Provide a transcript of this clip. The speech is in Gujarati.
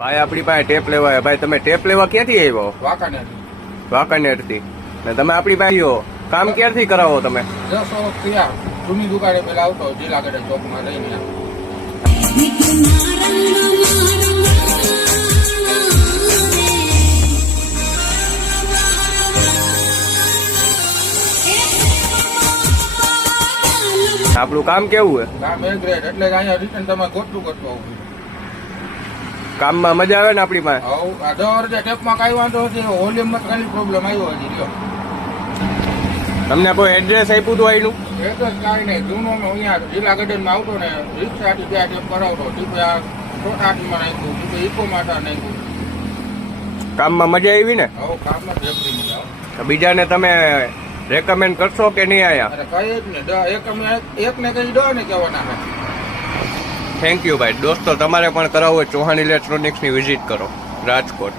ભાઈ આપણી પાસે ટેપ લેવા ભાઈ તમે ટેપ લેવા ક્યાંથી આવ્યો? વાંકાનેરથી. ને તમે આપણી પાસે આવ્યો કામ ક્યારથી કરાવો તમે? 10 વર્ષ થયા. જૂની દુકાને પેલા આવતો જિલ્લા ગઢ ચોકમાં લઈને. આપણું કામ કેવું છે? કામ એ ગ્રેડ એટલે જ અહીંયા રિટર્ન તમારે ગોઠવું કરતો આવું. કામમાં મજા આવે ને આપણી પાસે? આ 10 વર્ષ ટેપમાં કઈ વાંધો નથી. વોલ્યુમમાં ખાલી પ્રોબ્લેમ આવ્યો હજી લ્યો. તમને કોઈ એડ્રેસ આપ્યું હતું આનું? એ તો કાંઈ નહીં. જૂનો અહીંયા જિલ્લા ગાર્ડનમાં આવતો ને રિક્ષાથી ત્યાં ટેપ કરાવતો. ટીપે આ છોટાટીમાં નાખ્યું, ટીપે ઇકોમાં નાખ્યું. કામમાં મજા આવી ને? કામમાં જબરી મજા આવે. બીજાને તમે રેકમેન્ડ કરશો કે નહીં આયા? અરે કઈ જ ને એકને કઈ દો ને કહેવાના. થેન્ક યુ ભાઈ. દોસ્તો તમારે પણ કરાવવું હોય ચૌહાણ ઇલેક્ટ્રોનિક્સની વિઝિટ કરો રાજકોટ.